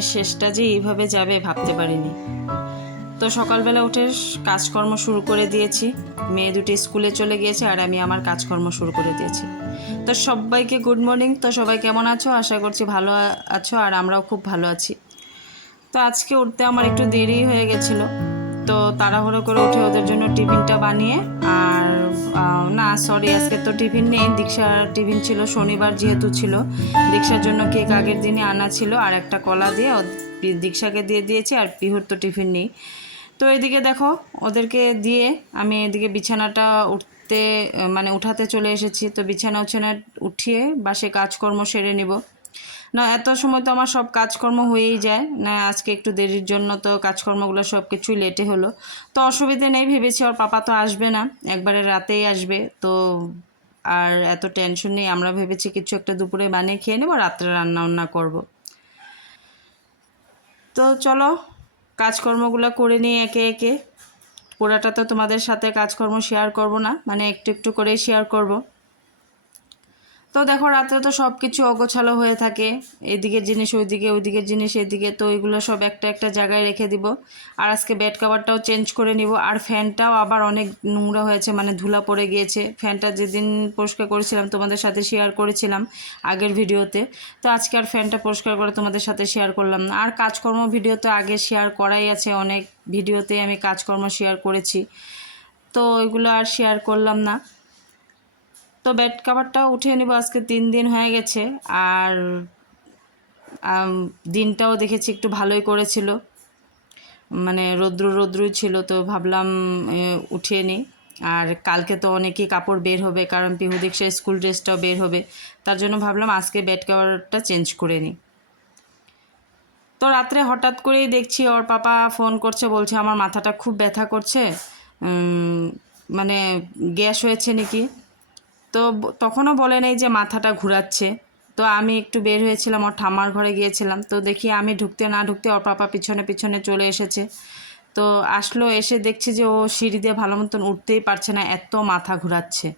দিনের শেষটা যে এইভাবে যাবে ভাবতে পারিনি। তো সকালবেলা উঠে কাজকর্ম শুরু করে দিয়েছি। মেয়ে দুটি স্কুলে চলে গিয়েছে আর আমি আমার কাজকর্ম শুরু করে দিয়েছি। তো সবাইকে গুড মর্নিং তো সবাই কেমন আছো? আশা করছি ভালো আছো আর আমরাও খুব ভালো আছি। তো আজকে উঠতে আমার একটু দেরি হয়ে গেছিল। তো তাড়াহুড়ো করে উঠে ওদের জন্য টিফিনটা বানিয়ে আর না সরি আজকে তো টিফিন নেই। দীক্ষার টিফিন ছিল, শনিবার যেহেতু ছিল। দীক্ষার জন্য কেক আগের দিনে আনা ছিল, আর একটা কলা দিয়ে দীক্ষাকে দিয়ে দিয়েছি, আর পিহুর তো টিফিন নেই। তো এদিকে দেখো, ওদেরকে দিয়ে আমি এদিকে বিছানাটা উঠতে মানে উঠাতে চলে এসেছি। তো বিছানা উছানা উঠিয়ে বাসে কাজকর্ম সেরে নিব। না, এত সময় তো আমার সব কাজকর্ম হয়েই যায়। না, আজকে একটু দেরির জন্য তো কাজকর্মগুলো সব কিছুই লেটে হলো। তো অসুবিধে নেই ভেবেছি, ওর পাপা তো আসবে না। একবারে রাতেই আসবে। তো আর এত টেনশন নেই, আমরা ভেবেছি কিছু একটা দুপুরে বানিয়ে খেয়ে নেব, রাত্রে রান্না বান্না করব। তো চলো, কাজকর্মগুলো করে নিই একে একে। পুরাটা তো তোমাদের সাথে কাজকর্ম শেয়ার করব না মানে একটু একটু করেই শেয়ার করব। তো দেখো, রাত্রে তো সব কিছু অগোছালো হয়ে থাকে। এদিকের জিনিস ওইদিকে ওইদিকের জিনিস এদিকে, তো এগুলো সব একটা একটা জায়গায় রেখে দিব। আর আজকে বেড কাভারটাও চেঞ্জ করে নিব। আর ফ্যানটাও আবার অনেক নোংরা হয়েছে মানে ধুলা পড়ে গিয়েছে। ফ্যানটা যেদিন পরিষ্কার করেছিলাম, তোমাদের সাথে শেয়ার করেছিলাম আগের ভিডিওতে তো আজকে আর ফ্যানটা পরিষ্কার করে তোমাদের সাথে শেয়ার করলাম না। আর কাজকর্ম ভিডিও তো আগে শেয়ার করাই আছে, অনেক ভিডিওতে আমি কাজকর্ম শেয়ার করেছি। তো ওইগুলো আর শেয়ার করলাম না। তো বেড কাভারটাও উঠিয়ে নিব, আজকে তিন দিন হয়ে গেছে। আর দিনটাও দেখেছি একটু ভালোই করেছিল। মানে রৌদ্র রৌদ্রই ছিল, তো ভাবলাম উঠিয়ে নিই। আর কালকে তো অনেকই কাপড় বের হবে, কারণ পিহু দীক্ষা স্কুল ড্রেসটাও বের হবে। তার জন্য ভাবলাম আজকে বেড কাভারটা চেঞ্জ করে নিই। তো রাত্রে হঠাৎ করেই দেখছি ওর পাপা ফোন করছে, বলছে, আমার মাথাটা খুব ব্যথা করছে। মানে গ্যাস হয়েছে নাকি? তো তখনও বলে নেই যে মাথাটা ঘুরাচ্ছে। তো আমি একটু বের হয়েছিলাম, ওর ঠাম্মার ঘরে গিয়েছিলাম। তো দেখি আমি ঢুকতে না ঢুকতে ওর পাপা পিছনে পিছনে চলে এসেছে। তো আসলো, এসে দেখছি যে ও সিঁড়ি দিয়ে ভালো মতন উঠতেই পারছে না, এত মাথা ঘুরাচ্ছে।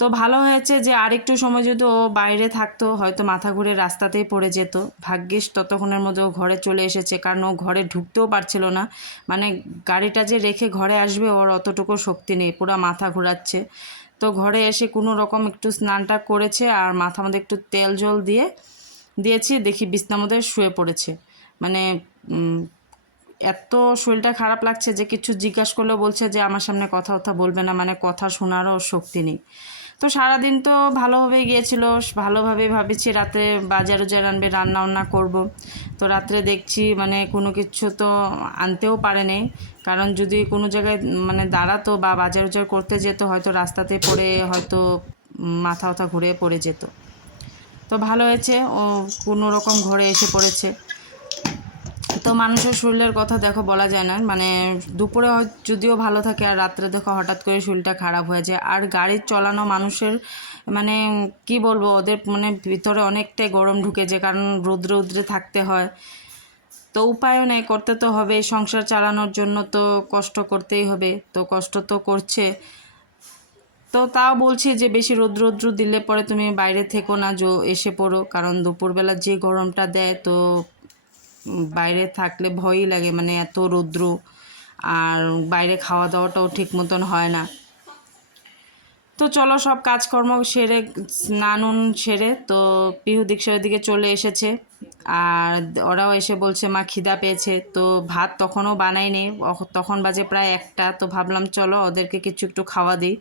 তো ভালো হয়েছে যে আরেকটু সময় যদি ও বাইরে থাকতো, হয়তো মাথা ঘুরে রাস্তাতেই পড়ে যেত। ভাগ্যিস ততক্ষণের মধ্যে ও ঘরে চলে এসেছে, কারণ ও ঘরে ঢুকতেও পারছিল না। মানে গাড়িটা যে রেখে ঘরে আসবে, ওর অতটুকু শক্তি নেই, পুরো মাথা ঘোরাচ্ছে। তো ঘরে এসে কোনো রকম একটু স্নানটা করেছে আর মাথা মধ্যে একটু তেল জল দিয়ে দিয়েছি, দেখি বিছনার মধ্যে শুয়ে পড়েছে। মানে এত শরীরটা খারাপ লাগছে যে কিছু জিজ্ঞাসা করলেও বলছে যে আমার সামনে কথা কথা বলবে না মানে কথা শোনারও শক্তি নেই। তো সারাদিন তো ভালোভাবেই গিয়েছিল, ভালোভাবেই ভাবেছি রাতে বাজার উজার আনবে রান্না বান্না করব। তো রাত্রে দেখছি মানে কোনো কিছু তো আনতেও পারেনি। কারণ যদি কোনো জায়গায় মানে দাঁড়াতো বা বাজার উজার করতে যেত, হয়তো রাস্তাতে পড়ে হয়তো মাথা ওথা ঘুরে পড়ে যেত। তো ভালো হয়েছে, ও কোনো রকম ঘরে এসে পড়েছে। তো মানুষের শরীরের কথা দেখো বলা যায় না। মানে দুপুরে যদিও ভালো থাকে আর রাত্রে দেখো হঠাৎ করে শরীরটা খারাপ হয়ে যায়। আর গাড়ির চালানো মানুষের মানে কি বলব, ওদের মানে ভিতরে অনেকটাই গরম ঢুকে যায়, কারণ রৌদ্রে রৌদ্রে থাকতে হয়। তো উপায়ও নেই, করতে তো হবে, সংসার চালানোর জন্য তো কষ্ট করতেই হবে, তো কষ্ট তো করছে। তো তাও বলছি যে বেশি রৌদ্র রৌদ্র দিলে পরে তুমি বাইরে থেকো না এসে পড়ো, কারণ দুপুরবেলা যে গরমটা দেয় তো বাইরে থাকলে ভয়ই লাগে মানে এত রৌদ্র আর বাইরে খাওয়া দাওয়াটাও ঠিক মতন হয় না। তো চলো সব কাজকর্ম সেরে স্নানুন সেরে, তো পিহু দীক্ষার দিকে চলে এসেছে। আর ওরাও এসে বলছে, মা, খিদা পেয়েছে। তো ভাত তখনও বানাইনি তখন বাজে প্রায় একটা। তো ভাবলাম, চলো ওদেরকে কিছু একটু খাওয়া দিই।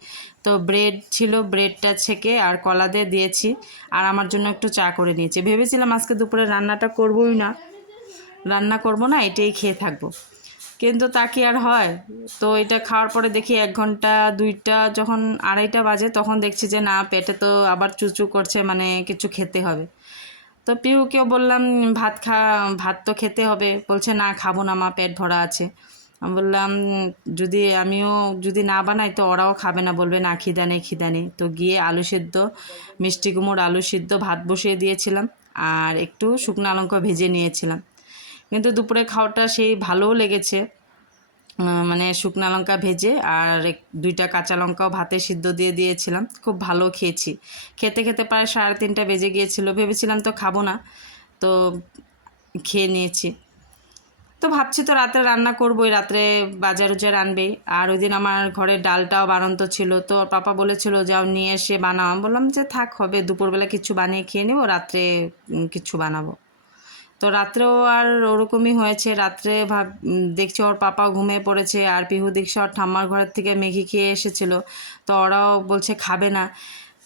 তো ব্রেড ছিল, ব্রেডটা ছেঁকে আর কলা দিয়ে দিয়েছি। আর আমার জন্য একটু চা করে নিয়েছি। ভেবেছিলাম আজকে দুপুরে রান্নাটা করবোই না। রান্না করব না, এটাই খেয়ে থাকব। কিন্তু তা কি আর হয়? তো এটা খাওয়ার পরে দেখি এক ঘণ্টা, দুইটা, যখন আড়াইটা বাজে, তখন দেখছি যে না, পেটে তো আবার চুচু করছে মানে কিছু খেতে হবে। তো পিহুকেও বললাম, ভাত খা, ভাত তো খেতে হবে। বলছে, না, খাব না মা, পেট ভরা আছে। আমি বললাম, যদি আমিও যদি না বানাই, তো ওরাও খাবে না। বলবে, না, খিদা নেই খিদা নেই। তো গিয়ে আলু সিদ্ধ, মিষ্টি কুমড় আলু সিদ্ধ ভাত বসিয়ে দিয়েছিলাম, আর একটু শুকনো লঙ্কা ভেজে নিয়েছিলাম। কিন্তু দুপুরে খাওয়াটা সেই ভালোও লেগেছে। মানে শুকনো লঙ্কা ভেজে আর দুইটা কাঁচা লঙ্কাও ভাতে সিদ্ধ দিয়ে দিয়েছিলাম। খুব ভালো খেয়েছি। খেতে খেতে প্রায় সাড়ে তিনটা বেজে গিয়েছিল। ভেবেছিলাম তো খাব না। তো খেয়ে নিয়েছি। তো ভাবছি তো রাতে রান্না করবোই। রাত্রে বাজার উজার আনবেই আর ওই দিন আমার ঘরে ডালটাও বানান্ত ছিল। তো পাপা বলেছিল, যাও নিয়ে এসে বানাও। বললাম যে, থাক, হবে। দুপুরবেলা কিছু বানিয়ে খেয়ে নেব। রাত্রে কিছু বানাবো। তো রাত্রেও আর ওরকমই হয়েছে। রাত্রে ভাব দেখছি ওর পাপা ঘুমিয়ে পড়েছে আর পিহু দেখছি ওর ঠাম্মার ঘরের থেকে মেঘি খেয়ে এসেছিল। তো ওরাও বলছে খাবে না।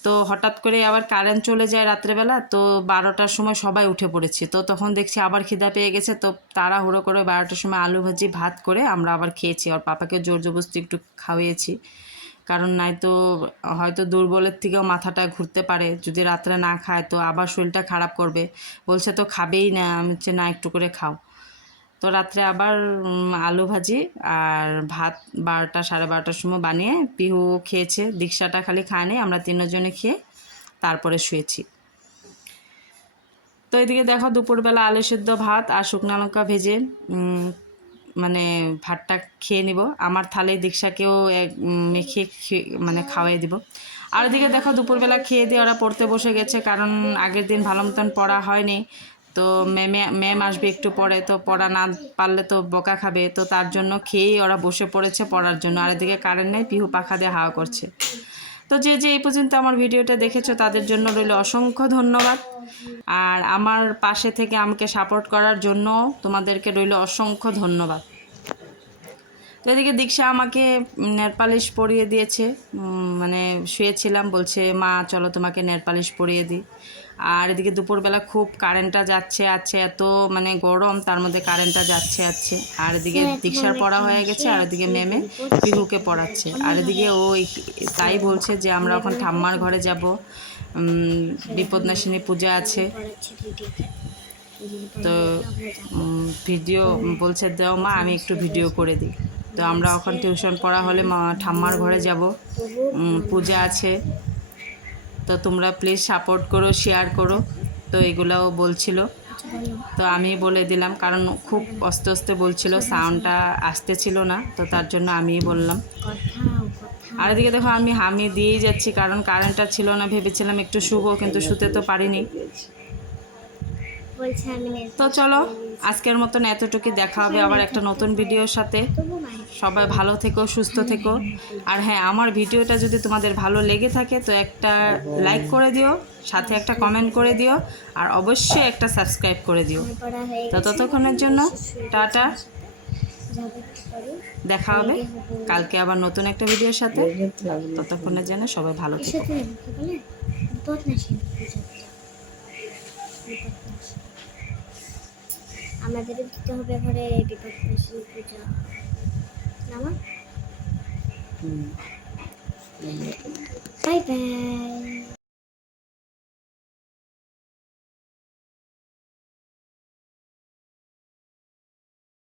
তো হঠাৎ করে আবার কারেন্ট চলে যায় রাত্রেবেলা, তো বারোটার সময় সবাই উঠে পড়েছি। তো তখন দেখছি আবার খিদা পেয়ে গেছে, তো তাড়াহুড়ো করে বারোটার সময় আলু ভাজি, ভাত করে আমরা আবার খেয়েছি। ওর পাপাকে জোর জবরদস্তি একটু খাওয়িয়েছি কারণ নাই তো হয়তো দুর্বলের থেকেও মাথাটা ঘুরতে পারে। যদি রাত্রে না খায় তো আবার শরীরটা খারাপ করবে। বলছে, তো খাবেই না। আমি হচ্ছে না, একটু করে খাও। তো রাত্রে আবার আলু ভাজি আর ভাত বারোটা, সাড়ে বারোটার সময় বানিয়ে পিহু খেয়েছে। দীক্ষাটা খালি খায়নি আমরা তিনজনে খেয়ে তারপরে শুয়েছি। তো এদিকে দেখো, দুপুরবেলা আলু সেদ্ধ ভাত আর শুকনো লঙ্কা ভেজে মানে ভাতটা খেয়ে নিব। আমার থালে দীক্ষাকেও মেখে মানে খাওয়াই দিব। আর এদিকে দেখো দুপুরবেলা খেয়ে দিয়ে ওরা পড়তে বসে গেছে, কারণ আগের দিন ভালো মতন পড়া হয়নি। তো ম্যামে, ম্যাম আসবে একটু পরে, তো পড়া না পারলে তো বকা খাবে। তো তার জন্য খেয়েই ওরা বসে পড়েছে পড়ার জন্য। আর এদিকে কারেন্ট নেই, পিহু পাখা দিয়ে হাওয়া করছে। তো যে যে এই পর্যন্ত আমার ভিডিওটা দেখেছ, তাদের জন্য রইল অসংখ্য ধন্যবাদ। আর আমার পাশে থেকে আমাকে সাপোর্ট করার জন্য তোমাদেরকে রইল অসংখ্য ধন্যবাদ। তো এদিকে দীক্ষা আমাকে নেরপালিশ পরিয়ে দিয়েছে। মানে শুয়েছিলাম বলছে মা চলো তোমাকে নেরপালিশ পরিয়ে দিই। আর এদিকে দুপুরবেলা খুব কারেন্টটা যাচ্ছে আছে এত মানে গরম তার মধ্যে কারেন্টটা যাচ্ছে আছে। আর এদিকে দীক্ষার পড়া হয়ে গেছে আর এদিকে মেমে পিহুকে পড়াচ্ছে। আর এদিকে ও তাই বলছে যে আমরা এখন ঠাম্মার ঘরে যাব। বিপদনাশিনী পূজা আছে। তো ভিডিও বলছে, দাও মা, আমি একটু ভিডিও করে দিই। তো আমরা এখন টিউশন পড়া হলে মা, ঠাম্মার ঘরে যাব। পূজা আছে। তো তোমরা প্লিজ সাপোর্ট করো শেয়ার করো। তো এগুলোও বলছিল। তো আমি বলে দিলাম, কারণ খুব আস্তে আস্তে বলছিল সাউন্ডটা আসতেছিল না। তো তার জন্য আমিই বললাম। আর এদিকে দেখো আমি হামি দিয়েই যাচ্ছি কারণ কারেন্টটা ছিল না ভেবেছিলাম একটু শুভ কিন্তু শুতে তো পারিনি। তো চলো আজকের মতন এতটুকু দেখা হবে আবার একটা নতুন ভিডিওর সাথে। সবাই ভালো থেকো সুস্থ থেকো। আর হ্যাঁ আমার ভিডিওটা যদি তোমাদের ভালো লেগে থাকে তো একটা লাইক করে দিও সাথে একটা কমেন্ট করে দিও আর অবশ্যই একটা সাবস্ক্রাইব করে দিও। তো ততক্ষণের জন্য টাটা। দেখা হবে। কালকে আবার নতুন একটা ভিডিওর সাথে। ততক্ষণের জন্য সবাই ভালো আমাদের দিতে হবে ঘরে বিপদ পূজা? Bye bye.